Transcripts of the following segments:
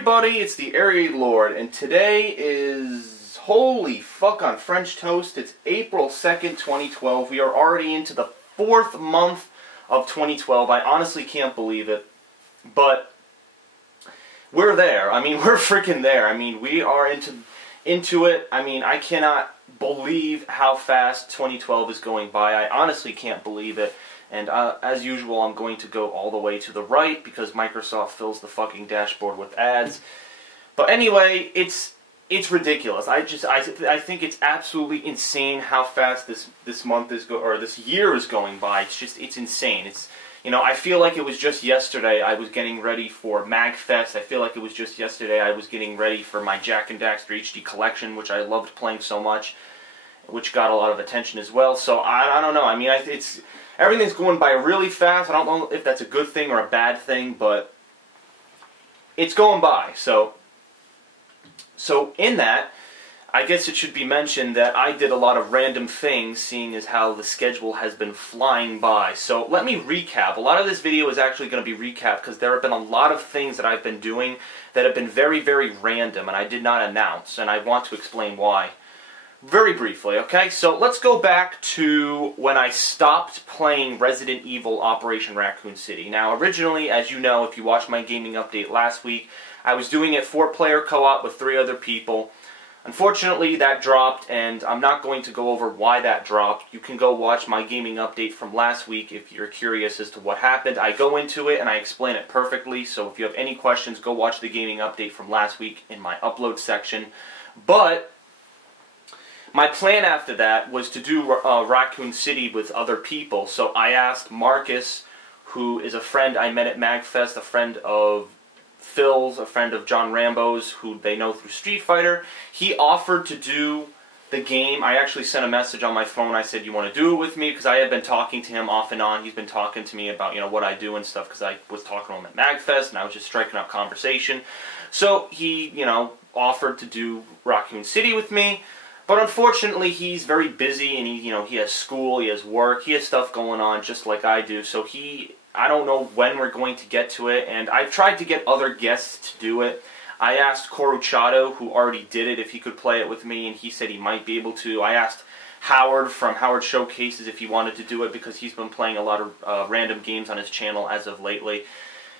everybody, it's the TheAireaidLord, and today is, holy fuck on French toast, it's April 2nd, 2012. We are already into the 4th month of 2012. I honestly can't believe it, but we're there. I mean, we're freaking there. I mean, we are into it. I mean, I cannot believe how fast 2012 is going by. I honestly can't believe it. And as usual, I'm going to go all the way to the right because Microsoft fills the fucking dashboard with ads. But anyway, it's ridiculous. I think it's absolutely insane how fast this month is or this year is going by. It's insane. I feel like it was just yesterday I was getting ready for MagFest. I feel like it was just yesterday I was getting ready for my Jak and Daxter HD collection, which I loved playing so much, which got a lot of attention as well. So I don't know. I mean, everything's going by really fast. I don't know if that's a good thing or a bad thing, but it's going by. So in that, I guess it should be mentioned that I did a lot of random things, seeing as how the schedule has been flying by. So let me recap. A lot of this video is actually going to be recap because there have been a lot of things that I've been doing that have been very, very random and I did not announce, and I want to explain why. Very briefly, okay? So let's go back to when I stopped playing Resident Evil Operation Raccoon City. Now, originally, as you know, if you watched my gaming update last week, I was doing it 4-player co-op with 3 other people. Unfortunately, that dropped, and I'm not going to go over why that dropped. You can go watch my gaming update from last week if you're curious as to what happened. I go into it and I explain it perfectly, so if you have any questions, go watch the gaming update from last week in my upload section. But my plan after that was to do Raccoon City with other people, so I asked Marcus, who is a friend I met at MagFest, a friend of Phil's, a friend of John Rambo's, who they know through Street Fighter. He offered to do the game. I actually sent a message on my phone. I said, you want to do it with me? Because I had been talking to him off and on. He's been talking to me about, what I do and stuff, because I was talking to him at MagFest, and I was just striking up conversation. So he, offered to do Raccoon City with me. But unfortunately, he's very busy, and he has school, he has work, he has stuff going on just like I do. So I don't know when we're going to get to it, and I've tried to get other guests to do it. I asked Coruchado, who already did it, if he could play it with me, and he said he might be able to. I asked Howard from Howard Showcases if he wanted to do it, because he's been playing a lot of random games on his channel as of lately.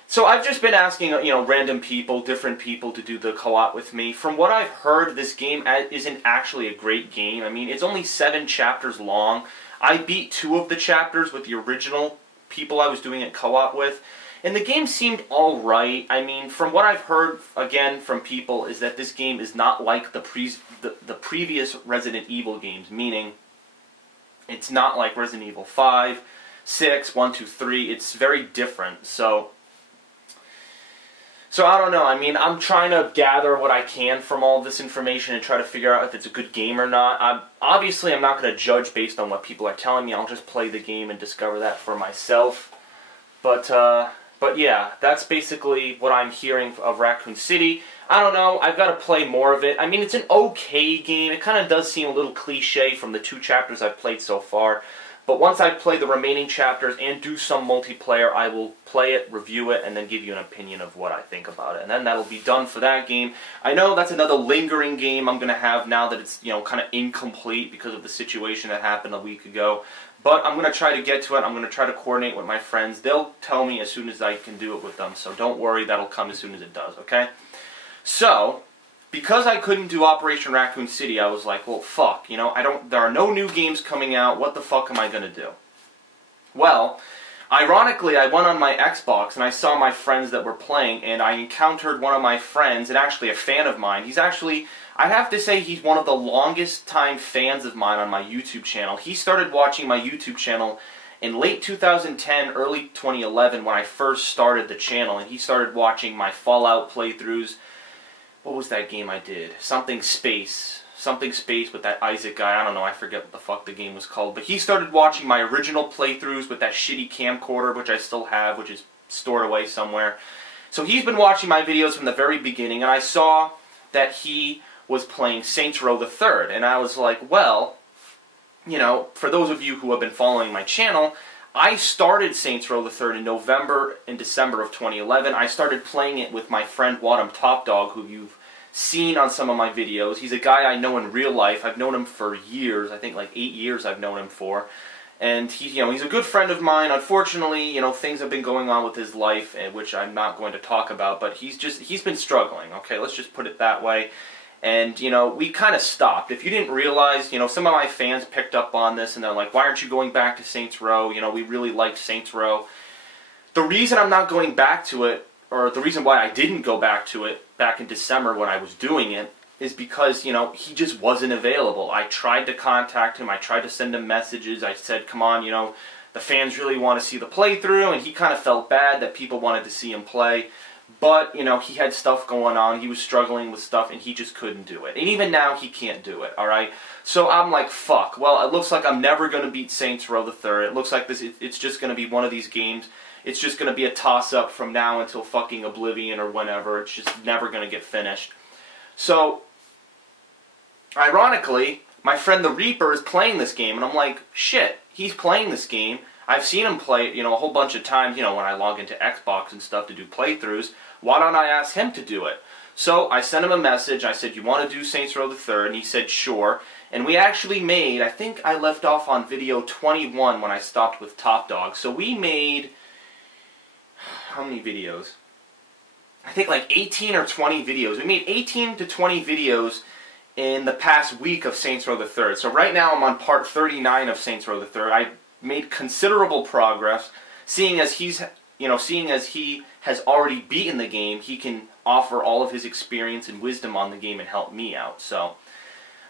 So I've just been asking, random people, different people to do the co-op with me. From what I've heard, this game isn't actually a great game. I mean, it's only 7 chapters long. I beat 2 of the chapters with the original people I was doing it co-op with, and the game seemed alright. I mean, from what I've heard, again, from people, is that this game is not like the previous Resident Evil games, meaning it's not like Resident Evil 5, 6, 1, 2, 3. It's very different, So I don't know. I mean, I'm trying to gather what I can from all this information and try to figure out if it's a good game or not. Obviously, I'm not going to judge based on what people are telling me. I'll just play the game and discover that for myself. But yeah, that's basically what I'm hearing of Raccoon City. I don't know. I've got to play more of it. I mean, it's an okay game. It kind of does seem a little cliche from the 2 chapters I've played so far. But once I play the remaining chapters and do some multiplayer, I will play it, review it, and then give you an opinion of what I think about it. And then that'll be done for that game. I know that's another lingering game I'm going to have now that it's, kind of incomplete because of the situation that happened a week ago. But I'm going to try to get to it. I'm going to try to coordinate with my friends. They'll tell me as soon as I can do it with them. So don't worry, that'll come as soon as it does, okay? So because I couldn't do Operation Raccoon City, I was like, well, fuck, there are no new games coming out, what the fuck am I going to do? Well, ironically, I went on my Xbox and I saw my friends that were playing, and I encountered one of my friends, and actually a fan of mine. He's actually, I have to say, he's one of the longest time fans of mine on my YouTube channel. He started watching my YouTube channel in late 2010, early 2011, when I first started the channel, and he started watching my Fallout playthroughs. What was that game I did? Something Space with that Isaac guy. I don't know, I forget what the fuck the game was called. But he started watching my original playthroughs with that shitty camcorder, which I still have, which is stored away somewhere. So he's been watching my videos from the very beginning, and I saw that he was playing Saints Row the Third. And I was like, well, for those of you who have been following my channel, I started Saints Row the Third in November and December of 2011. I started playing it with my friend Wadham Top Dog, who you've seen on some of my videos. He's a guy I know in real life. I've known him for years. I think like 8 years I've known him for. And he's a good friend of mine. Unfortunately, things have been going on with his life, which I'm not going to talk about, but he's been struggling, okay? Let's just put it that way. And, we kind of stopped. If you didn't realize, some of my fans picked up on this, and they're like, why aren't you going back to Saints Row? We really liked Saints Row. The reason I'm not going back to it, or the reason why I didn't go back to it back in December when I was doing it, is because, he just wasn't available. I tried to contact him. I tried to send him messages. I said, come on, the fans really want to see the playthrough, and he kind of felt bad that people wanted to see him play. But, he had stuff going on. He was struggling with stuff, and he just couldn't do it. And even now, he can't do it, all right? So I'm like, fuck. Well, it looks like I'm never going to beat Saints Row the Third. It looks like it's just going to be one of these games. It's just going to be a toss-up from now until fucking Oblivion or whenever. It's just never going to get finished. So, ironically, my friend the Reaper is playing this game, and I'm like, shit, he's playing this game. I've seen him play it, a whole bunch of times, when I log into Xbox and stuff to do playthroughs. Why don't I ask him to do it? So I sent him a message. I said, you want to do Saints Row the Third? And he said, sure. And we actually made, I think I left off on video 21 when I stopped with Top Dog. So we made, how many videos? I think like 18 or 20 videos. We made 18 to 20 videos in the past week of Saints Row the Third. So right now I'm on part 39 of Saints Row the Third. I made considerable progress, seeing as he has already beaten the game. He can offer all of his experience and wisdom on the game and help me out. So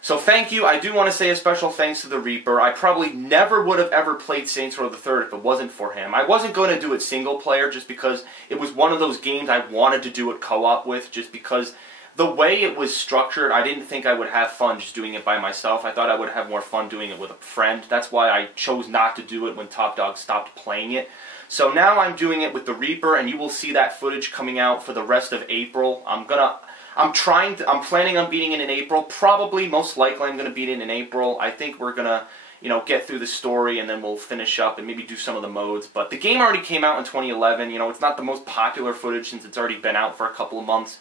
thank you. I do want to say a special thanks to the Reaper. I probably never would have ever played Saints Row the Third if it wasn't for him. I wasn't going to do it single player just because it was one of those games I wanted to do it co-op with, just because the way it was structured, I didn't think I would have fun just doing it by myself. I thought I would have more fun doing it with a friend. That's why I chose not to do it when Top Dog stopped playing it. So now I'm doing it with the Reaper, and you will see that footage coming out for the rest of April. I'm planning on beating it in April. Probably, most likely, I'm gonna beat it in April. I think we're gonna, get through the story, and then we'll finish up and maybe do some of the modes. But the game already came out in 2011. It's not the most popular footage since it's already been out for a couple of months.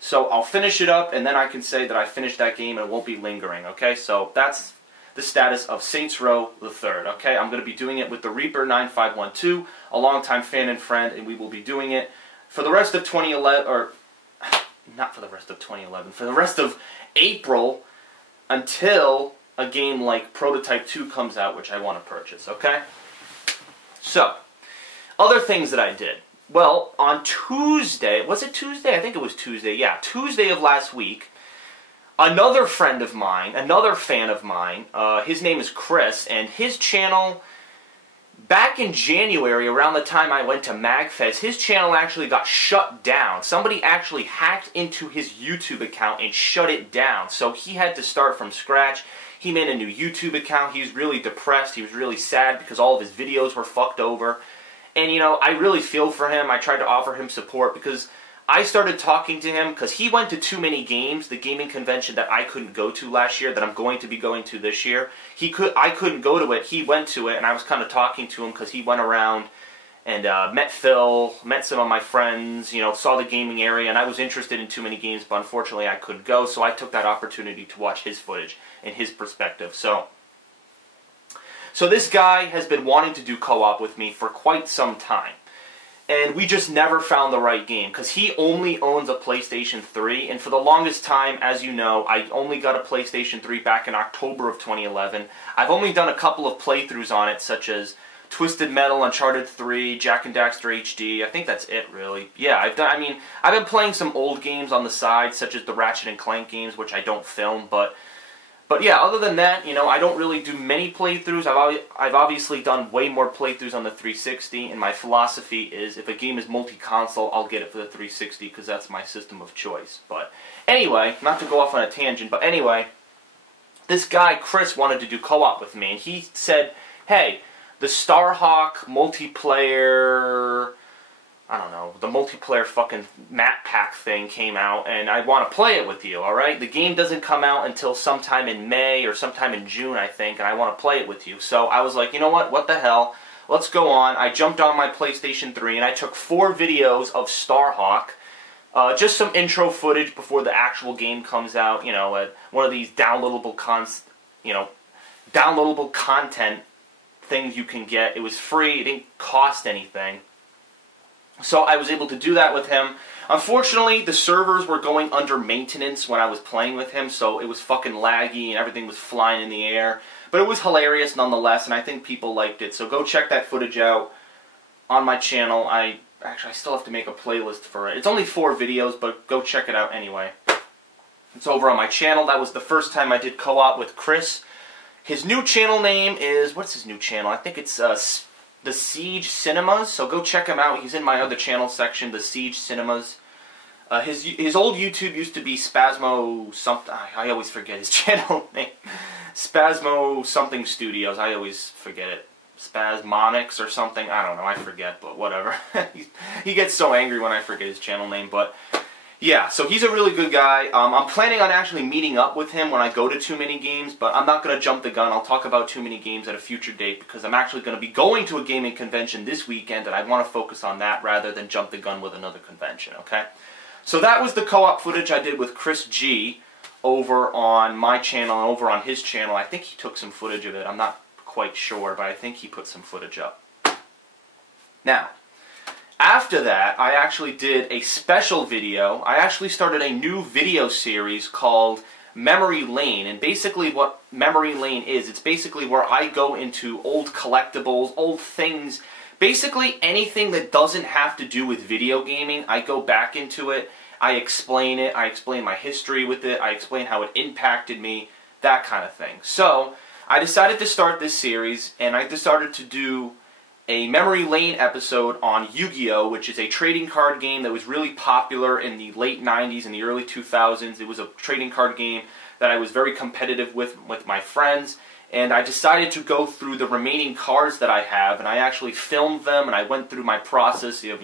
So I'll finish it up, and then I can say that I finished that game, and it won't be lingering, okay? So that's the status of Saints Row the Third, okay? I'm going to be doing it with the Reaper9512, a longtime fan and friend, and we will be doing it for the rest of 2011, or not for the rest of 2011, for the rest of April until a game like Prototype 2 comes out, which I want to purchase, okay? So, other things that I did. Well, on Tuesday, was it Tuesday? I think it was Tuesday, yeah. Tuesday of last week, another friend of mine, another fan of mine, his name is Chris, and his channel, back in January, around the time I went to MagFest, his channel actually got shut down. Somebody actually hacked into his YouTube account and shut it down, so he had to start from scratch. He made a new YouTube account. He was really depressed. He was really sad because all of his videos were fucked over. And, I really feel for him. I tried to offer him support because I started talking to him because he went to too many games, the gaming convention that I couldn't go to last year, that I'm going to be going to this year. I couldn't go to it. He went to it, and I was kind of talking to him because he went around and met Phil, met some of my friends, saw the gaming area, and I was interested in too many games, but unfortunately I couldn't go, so I took that opportunity to watch his footage and his perspective. So this guy has been wanting to do co-op with me for quite some time. And we just never found the right game, because he only owns a PlayStation 3, and for the longest time, as you know, I only got a PlayStation 3 back in October of 2011. I've only done a couple of playthroughs on it, such as Twisted Metal, Uncharted 3, Jak and Daxter HD. I think that's it, really. Yeah, I've been playing some old games on the side, such as the Ratchet and Clank games, which I don't film, but yeah, other than that, I don't really do many playthroughs. I've obviously done way more playthroughs on the 360, and my philosophy is if a game is multi-console, I'll get it for the 360 because that's my system of choice. But anyway, not to go off on a tangent, but anyway, this guy, Chris, wanted to do co-op with me, and he said, hey, the Starhawk multiplayer, I don't know, the multiplayer fucking map pack thing came out, and I want to play it with you, alright? The game doesn't come out until sometime in May or sometime in June, I think, and I want to play it with you. So I was like, you know what the hell? let's go on. I jumped on my PlayStation 3 and I took 4 videos of Starhawk. Just some intro footage before the actual game comes out. You know, one of these downloadable content things you can get. It was free. It didn't cost anything. So I was able to do that with him. Unfortunately, the servers were going under maintenance when I was playing with him, so it was fucking laggy and everything was flying in the air. But it was hilarious nonetheless, and I think people liked it. So go check that footage out on my channel. I still have to make a playlist for it. It's only 4 videos, but go check it out anyway. It's over on my channel. That was the first time I did co-op with Chris. His new channel name is, what's his new channel? I think it's The Siege Cinemas, so go check him out. He's in my other channel section, The Siege Cinemas. His old YouTube used to be Spasmo something. I always forget his channel name. Spasmo something Studios. I always forget it. Spasmonics or something. I don't know. I forget, but whatever. He gets so angry when I forget his channel name, but yeah, so he's a really good guy. I'm planning on actually meeting up with him when I go to Too Many Games, but I'm not going to jump the gun. I'll talk about Too Many Games at a future date because I'm actually going to be going to a gaming convention this weekend, and I want to focus on that rather than jump the gun with another convention, okay? So that was the co-op footage I did with Chris G over on my channel and over on his channel. I think he took some footage of it. I'm not quite sure, but I think he put some footage up. Now, after that, I actually did a special video. I actually started a new video series called Memory Lane. And basically what Memory Lane is, it's basically where I go into old collectibles, old things, basically anything that doesn't have to do with video gaming. I go back into it, I explain it, I explain my history with it, I explain how it impacted me, that kind of thing. So, I decided to start this series, and I decided to do a Memory Lane episode on Yu-Gi-Oh!, which is a trading card game that was really popular in the late 90s and the early 2000s. It was a trading card game that I was very competitive with my friends, and I decided to go through the remaining cards that I have, and I actually filmed them, and I went through my process of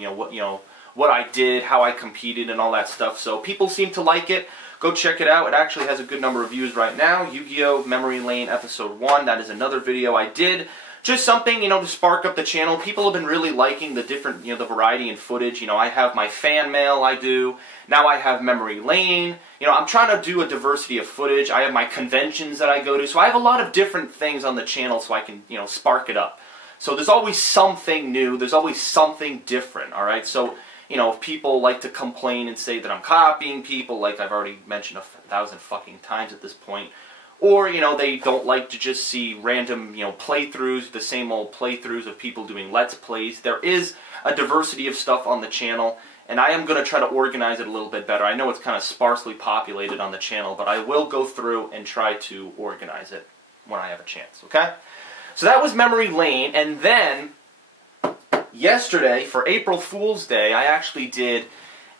what I did, how I competed, and all that stuff. So people seem to like it. Go check it out. It actually has a good number of views right now. Yu-Gi-Oh! Memory Lane Episode 1. That is another video I did. Just something, to spark up the channel. People have been really liking the different, the variety in footage. I have my fan mail I do. Now I have Memory Lane. I'm trying to do a diversity of footage. I have my conventions that I go to. So I have a lot of different things on the channel so I can, spark it up. So there's always something new. There's always something different, all right? So, if people like to complain and say that I'm copying people, like I've already mentioned 1,000 fucking times at this point, or, they don't like to just see random, playthroughs, the same old playthroughs of people doing Let's Plays. There is a diversity of stuff on the channel, and I am going to try to organize it a little bit better. I know it's kind of sparsely populated on the channel, but I will go through and try to organize it when I have a chance, okay? So that was Memory Lane, and then yesterday, for April Fool's Day, I actually did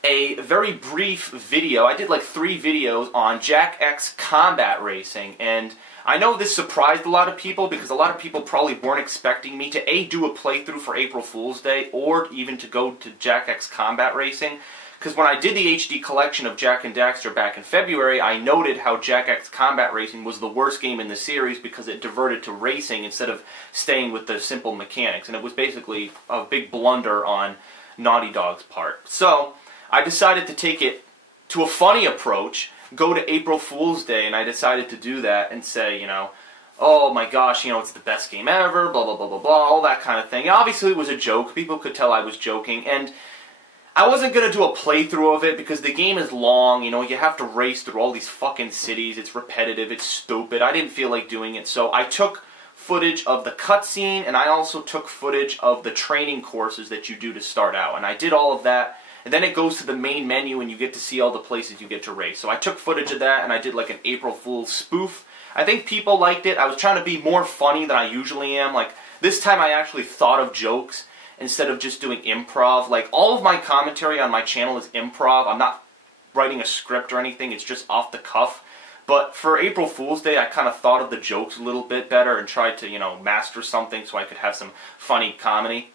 a very brief video. I did like 3 videos on Jack X Combat Racing, and I know this surprised a lot of people because a lot of people probably weren't expecting me to A, do a playthrough for April Fool's Day, or even to go to Jack X Combat Racing, because when I did the HD collection of Jak and Daxter back in February, I noted how Jak X Combat Racing was the worst game in the series because it diverted to racing instead of staying with the simple mechanics, and it was basically a big blunder on Naughty Dog's part. So I decided to take it to a funny approach, go to April Fool's Day, and I decided to do that and say, oh my gosh, it's the best game ever, blah, blah, blah, blah, blah, all that kind of thing. Obviously it was a joke. People could tell I was joking, and I wasn't going to do a playthrough of it because the game is long, you have to race through all these fucking cities, it's repetitive, it's stupid. I didn't feel like doing it, so I took footage of the cutscene, and I also took footage of the training courses that you do to start out, and I did all of that. And then it goes to the main menu and you get to see all the places you get to race. So I took footage of that and I did like an April Fool's spoof. I think people liked it. I was trying to be more funny than I usually am. Like, this time I actually thought of jokes instead of just doing improv. Like, all of my commentary on my channel is improv. I'm not writing a script or anything. It's just off the cuff. But for April Fool's Day, I kind of thought of the jokes a little bit better and tried to, master something so I could have some funny comedy.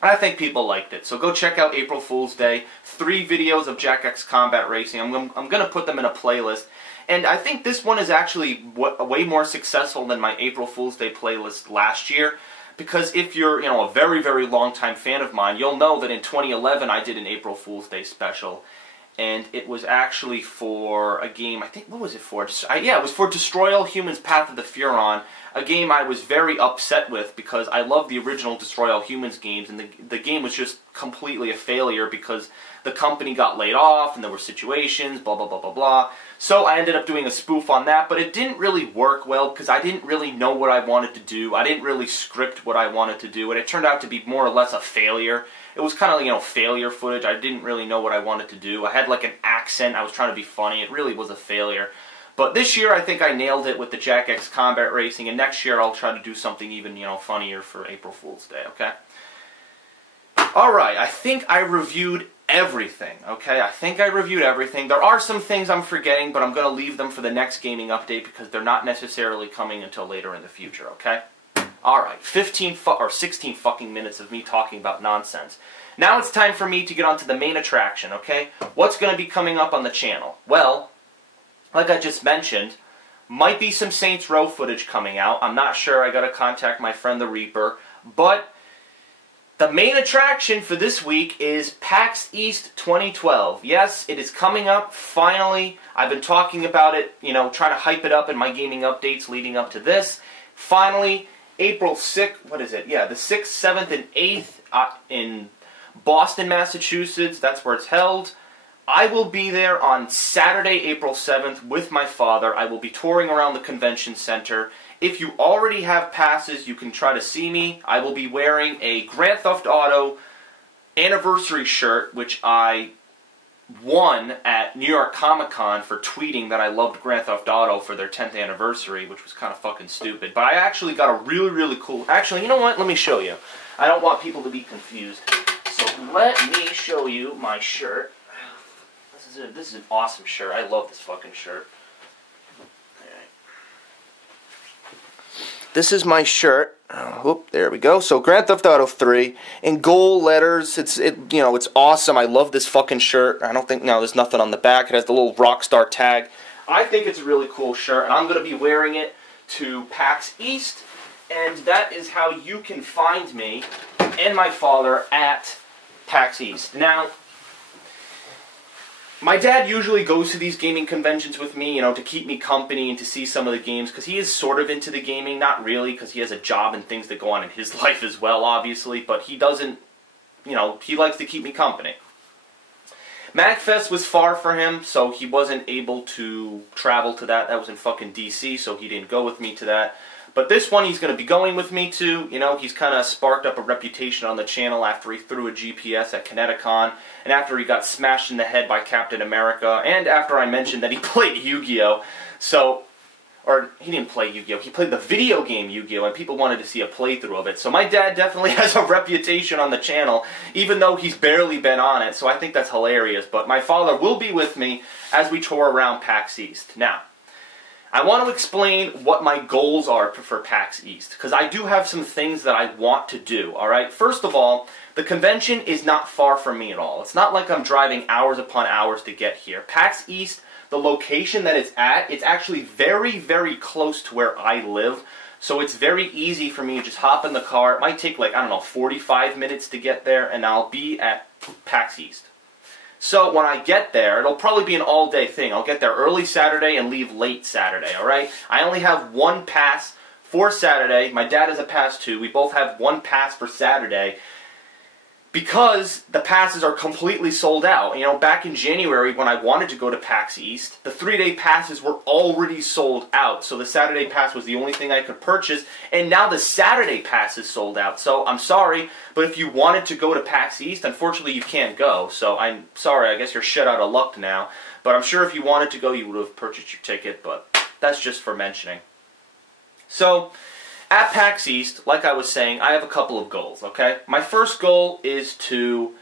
I think people liked it, so go check out April Fool's Day. 3 videos of Jak X Combat Racing. I'm going to put them in a playlist. And I think this one is actually way more successful than my April Fool's Day playlist last year. because if you're, a very, very long-time fan of mine, you'll know that in 2011 I did an April Fool's Day special, and it was actually for a game, I think, what was it for? Yeah, it was for Destroy All Humans Path of the Furon, a game I was very upset with because I love the original Destroy All Humans games, and the game was just completely a failure because the company got laid off, and there were situations, blah, blah, blah, blah, blah. So I ended up doing a spoof on that, but it didn't really work well because I didn't really know what I wanted to do. I didn't really script what I wanted to do, and it turned out to be more or less a failure. It was kind of, failure footage. I didn't really know what I wanted to do. I had, like, an accent. I was trying to be funny. It really was a failure. But this year, I think I nailed it with the Jack X Combat Racing, and next year I'll try to do something even, funnier for April Fool's Day, okay? Alright, I think I reviewed everything, okay? I think I reviewed everything. There are some things I'm forgetting, but I'm going to leave them for the next gaming update because they're not necessarily coming until later in the future, okay? Alright, 16 fucking minutes of me talking about nonsense. Now it's time for me to get on to the main attraction, okay? What's going to be coming up on the channel? Well, like I just mentioned, might be some Saints Row footage coming out. I'm not sure. I got to contact my friend the Reaper. But the main attraction for this week is PAX East 2012. Yes, it is coming up, finally. I've been talking about it, trying to hype it up in my gaming updates leading up to this. Finally, April 6th, what is it? Yeah, the 6th, 7th, and 8th in Boston, Massachusetts. That's where it's held. I will be there on Saturday, April 7th with my father. I will be touring around the convention center. If you already have passes, you can try to see me. I will be wearing a Grand Theft Auto anniversary shirt, which I won at New York Comic Con for tweeting that I loved Grand Theft Auto for their 10th anniversary, which was kind of fucking stupid. But I actually got a really, really cool... Actually, you know what? Let me show you. I don't want people to be confused. So let me show you my shirt. This is an awesome shirt. I love this fucking shirt. Alright. This is my shirt. Whoop, there we go. So Grand Theft Auto 3 in gold letters. It's awesome. I love this fucking shirt. I don't think there's nothing on the back. It has the little Rockstar tag. I think it's a really cool shirt, and I'm going to be wearing it to PAX East, and that is how you can find me and my father at PAX East. Now, my dad usually goes to these gaming conventions with me, to keep me company and to see some of the games, because he is sort of into the gaming. Not really, because he has a job and things that go on in his life as well, obviously, but he doesn't, he likes to keep me company. MagFest was far for him, so he wasn't able to travel to that. That was in fucking DC, so he didn't go with me to that. But this one he's going to be going with me to. He's kind of sparked up a reputation on the channel after he threw a GPS at Kineticon, and after he got smashed in the head by Captain America, and after I mentioned that he played Yu-Gi-Oh! Or he didn't play Yu-Gi-Oh! He played the video game Yu-Gi-Oh! And people wanted to see a playthrough of it. So my dad definitely has a reputation on the channel, even though he's barely been on it, so I think that's hilarious. But my father will be with me as we tour around PAX East. Now, I want to explain what my goals are for PAX East, because I do have some things that I want to do, alright? First of all, the convention is not far from me at all. It's not like I'm driving hours upon hours to get here. PAX East, the location that it's at, it's actually very, very close to where I live, so it's very easy for me to just hop in the car. It might take 45 minutes to get there, and I'll be at PAX East. So when I get there, it'll probably be an all-day thing. I'll get there early Saturday and leave late Saturday, alright? I only have one pass for Saturday. My dad has a pass too. We both have one pass for Saturday because the passes are completely sold out. Back in January when I wanted to go to PAX East, the 3-day passes were already sold out. So the Saturday pass was the only thing I could purchase, and now the Saturday pass is sold out. So I'm sorry, but if you wanted to go to PAX East, unfortunately you can't go. So I'm sorry, I guess you're shut out of luck now. But I'm sure if you wanted to go, you would have purchased your ticket, but that's just for mentioning. So at PAX East, like I was saying, I have a couple of goals, okay? My first goal is to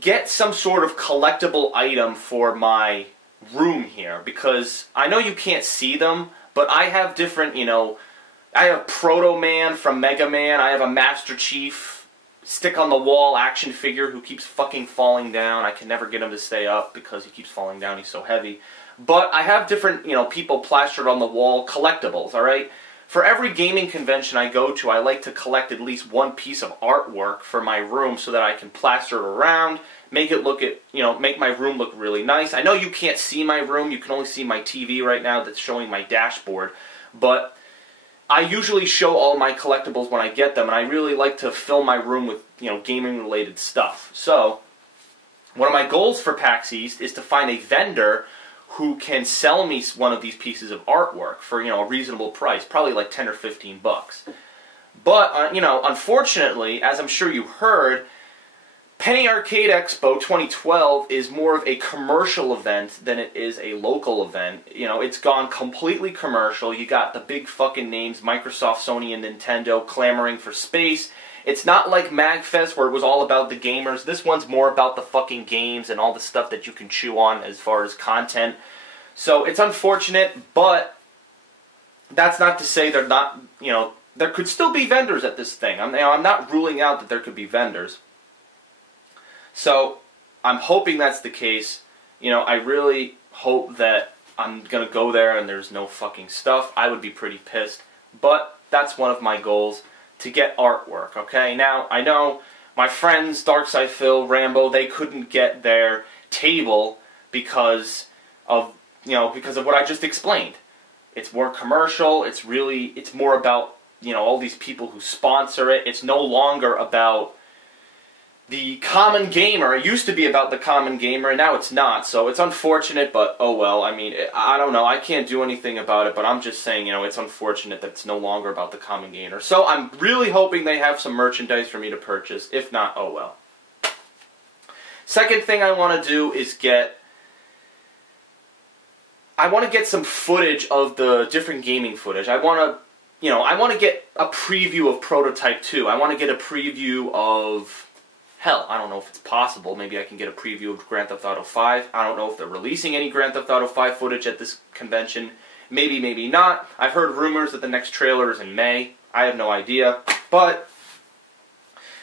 get some sort of collectible item for my room here, because I know you can't see them, but I have different, I have Proto Man from Mega Man, I have a Master Chief stick-on-the-wall action figure who keeps fucking falling down. I can never get him to stay up because he keeps falling down, he's so heavy. But I have different, people plastered on the wall, collectibles, alright? for every gaming convention I go to, I like to collect at least one piece of artwork for my room so that I can plaster it around, make it look make my room look really nice. I know you can't see my room, you can only see my TV right now that's showing my dashboard, but I usually show all my collectibles when I get them, and I really like to fill my room with, gaming related stuff. So, one of my goals for PAX East is to find a vendor who can sell me one of these pieces of artwork for, a reasonable price, probably like 10 or 15 bucks. But, unfortunately, as I'm sure you heard, Penny Arcade Expo 2012 is more of a commercial event than it is a local event. It's gone completely commercial. You got the big fucking names, Microsoft, Sony, and Nintendo, clamoring for space. It's not like MagFest where it was all about the gamers. This one's more about the fucking games and all the stuff that you can chew on as far as content. So it's unfortunate, but that's not to say they're not, there could still be vendors at this thing. I'm not ruling out that there could be vendors. So I'm hoping that's the case. I really hope that I'm going to go there and there's no fucking stuff. I would be pretty pissed. But that's one of my goals, to get artwork, okay? Now, I know my friends, Darkside Phil, Rambo, they couldn't get their table because of what I just explained. It's more commercial, it's more about, all these people who sponsor it. It's no longer about the common gamer. It used to be about the common gamer, and now it's not. So it's unfortunate, but oh well. I mean, I don't know. I can't do anything about it, but I'm just saying, it's unfortunate that it's no longer about the common gamer. So I'm really hoping they have some merchandise for me to purchase. If not, oh well. Second thing I want to do is I want to get some footage of the different gaming footage. I want to get a preview of Prototype 2. I want to get a preview of... Hell, I don't know if it's possible. Maybe I can get a preview of Grand Theft Auto 5. I don't know if they're releasing any Grand Theft Auto 5 footage at this convention. Maybe, maybe not. I've heard rumors that the next trailer is in May. I have no idea. But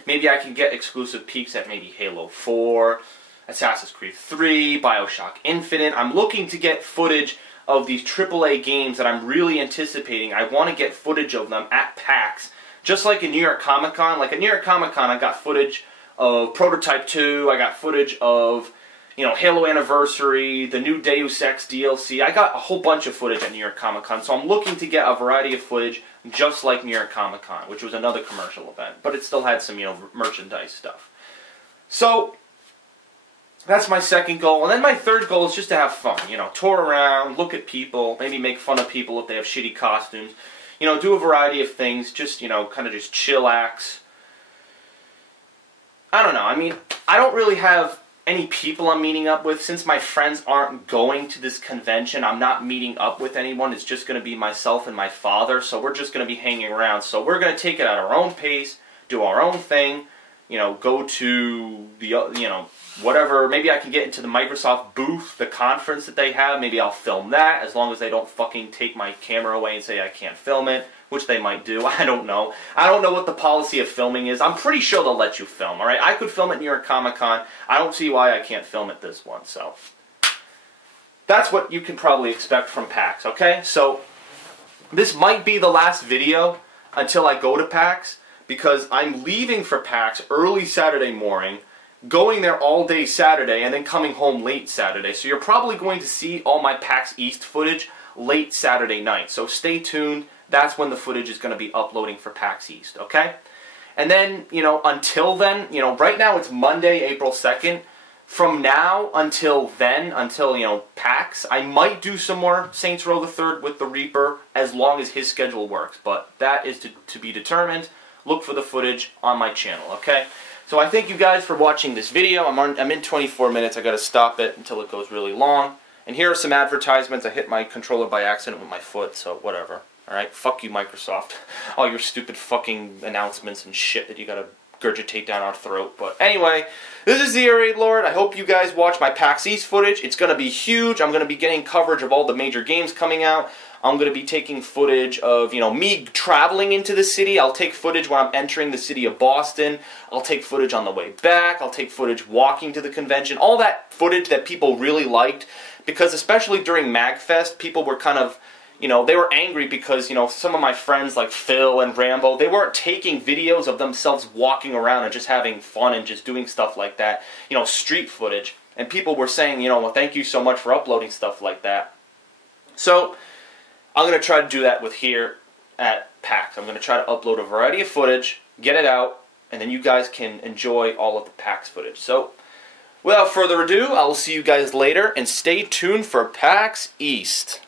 maybe I can get exclusive peeks at maybe Halo 4, Assassin's Creed 3, Bioshock Infinite. I'm looking to get footage of these AAA games that I'm really anticipating. I want to get footage of them at PAX. Just like in New York Comic Con. Like at New York Comic Con, I got footage of Prototype 2, I got footage of, Halo Anniversary, the new Deus Ex DLC. I got a whole bunch of footage at New York Comic Con, so I'm looking to get a variety of footage just like New York Comic Con, which was another commercial event, but it still had some, merchandise stuff. So, that's my second goal, and then my third goal is just to have fun, tour around, look at people, maybe make fun of people if they have shitty costumes, do a variety of things, just, kind of just chillax. I don't know, I mean, I don't really have any people I'm meeting up with. Since my friends aren't going to this convention, I'm not meeting up with anyone. It's just going to be myself and my father, so we're just going to be hanging around. So we're going to take it at our own pace, do our own thing, go to the, whatever. Maybe I can get into the Microsoft booth, the conference that they have. Maybe I'll film that, as long as they don't fucking take my camera away and say I can't film it. Which they might do. I don't know. I don't know what the policy of filming is. I'm pretty sure they'll let you film, alright? I could film at New York Comic Con. I don't see why I can't film at this one, so. That's what you can probably expect from PAX, okay? So, this might be the last video until I go to PAX, because I'm leaving for PAX early Saturday morning, going there all day Saturday, and then coming home late Saturday. So you're probably going to see all my PAX East footage late Saturday night. So stay tuned. That's when the footage is going to be uploading for PAX East, okay? And then, until then, right now it's Monday, April 2nd. From now until then, until, PAX, I might do some more Saints Row the 3rd with the Reaper, as long as his schedule works. But that is to be determined. Look for the footage on my channel, okay? So I thank you guys for watching this video. I'm in 24 minutes. I got to stop it until it goes really long. And here are some advertisements. I hit my controller by accident with my foot, so whatever. Alright, fuck you, Microsoft. All your stupid fucking announcements and shit that you gotta regurgitate down our throat. But anyway, this is TheAireaidLord. I hope you guys watch my PAX East footage. It's gonna be huge. I'm gonna be getting coverage of all the major games coming out. I'm gonna be taking footage of, me traveling into the city. I'll take footage when I'm entering the city of Boston. I'll take footage on the way back. I'll take footage walking to the convention. All that footage that people really liked. Because especially during MagFest, people were kind of, you know, they were angry because, you know, some of my friends like Phil and Rambo, they weren't taking videos of themselves walking around and just having fun and just doing stuff like that, you know, street footage. And people were saying, you know, well, thank you so much for uploading stuff like that. So I'm going to try to do that with here at PAX. I'm going to try to upload a variety of footage, get it out, and then you guys can enjoy all of the PAX footage. So without further ado, I will see you guys later, and stay tuned for PAX East.